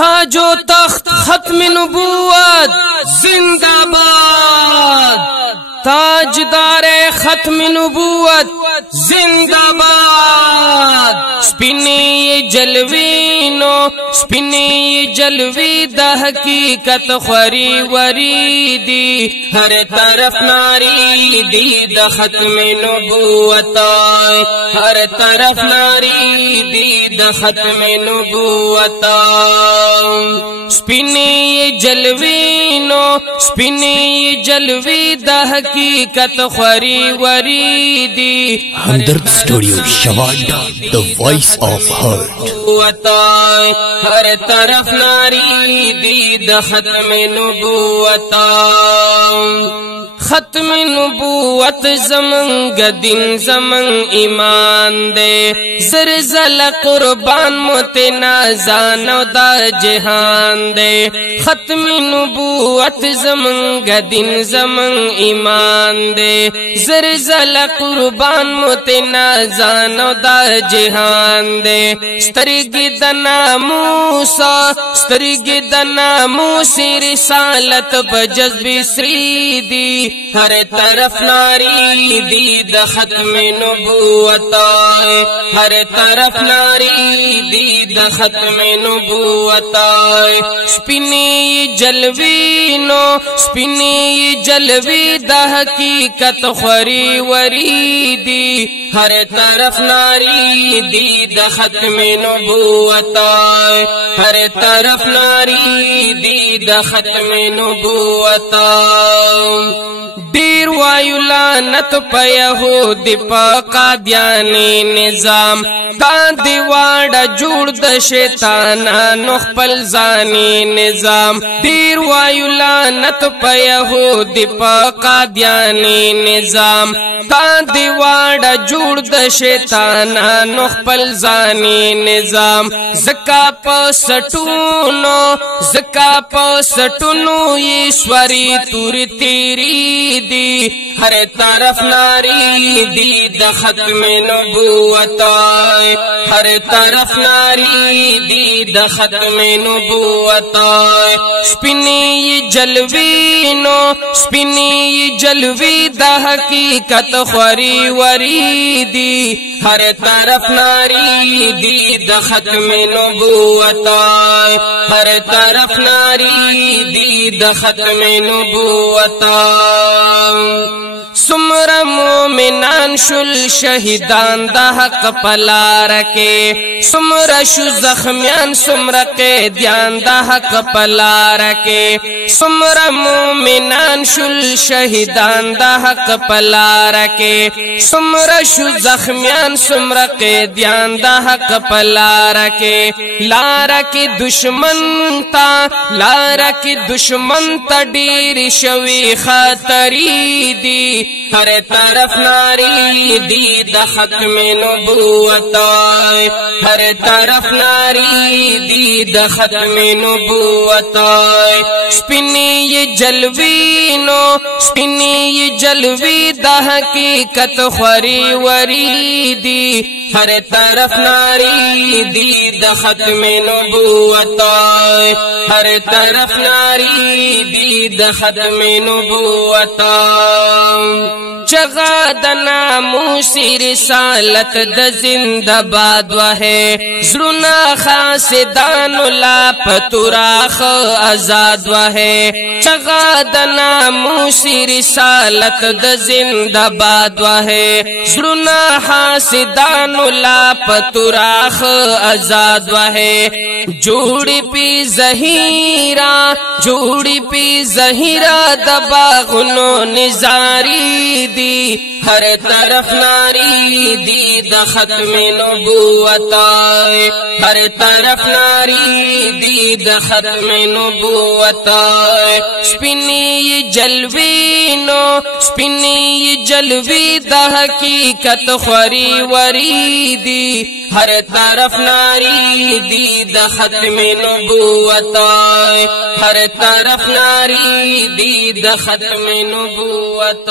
تاج و تخت ختم نبوت زندہباد، تاجدار ختم نبوت زندہباد. سپینی جلوینو سپینی جلوی د حقیقت خوری وری دی، ہر طرف ناری دی د ختم نبوت، ہر طرف ناری دی د ختم نبوت. سپینی جلوینو سپینی جلوی د حقیقت خوری وری دی، ہمدرد اسٹوڈیو شوانڈا the voice of heart. ہر طرف ناری دی د ختم نبوت، ختم نبوت زمنگ دین زمن ایمان دے، زرزل قربان متنازان دا جہان دے. ختم نبوت زمنگ دین زمن ایمان دے، زرزل قربان متنازان دا جہان دے. سترگی د ناموسا سترگی د ناموسی رسالت بجذب سری دی، ہر طرف ناری دی د ختم نبوت، ہر طرف ناری دی د ختم نبوت. سپینی جلوینو سپینی جلوی د حقیقت خوری وری دی، ہر طرف ناری دی د ختم نبوت، ہر طرف ناری دی د ختم نبوت. دیر وایو لعنت پا یہود پا قادیانی نظام، دا دیواڑا جوڑ د شیطانانو خپل ځانی نظام. دیر وایو لعنت پا یہود پا قادیانی نظام، دا دیواڑا جوڑ د شیطانانو خپل ځانی نظام. زکا پا سٹونو زکا پا سٹونو ایشوری توری تیری دی، ہر طرف ناری دی د ختم نبوت، ہر طرف ناری دی د ختم نبوت. سپینی جلوینو سپینی جلوی د حقیقت خوری وری دی، ہر طرف ناری دی د ختم نبوت، ہر طرف ناری دی د ختم نبوت. سمر مومنان شل شہیدان دا حق پلار کے، سمر شو زخمیان سمر قیدیان دا حق پلار کے. سمر مومنان شل شہیدان دا حق پلار کے، سمر شو زخمیان سمر قیدیان دا حق پلار کے. لارا کی دشمن تا لارا کی دشمن تا ڈیر شوی خاطری دی، ہر طرف ناری دی د ختم نبوت، ہر طرف ناری دی د ختم نبوت. سپینی جلوینو سپینی جلوی د حقیقت خوری وری دی، ہر طرف ناری دی د ختم نبوت، ہر طرف ناری دی د ختم نبوت. چغا د ناموسی رسالت د زندہباد وہے، زړونه خاصدانو لا پتوراخ آزاد وہے. چغا د ناموسی رسالت د زندہباد وہے، زړونه خاصدانو لا پتوراخ آزاد وہے. جوڑی پی زہیرہ جوڑی پی زہیرہ د باغونو نظاری دی، ہر طرف ناری دی د ختم نبوت، ہر طرف ناری دی د ختم نبوت. سپینی جلوینو سپینی جلوی د حقیقت خوری وری دی، ہر طرف ناری دی د ختم نبوت، ہر طرف ناری دی د ختم نبوت.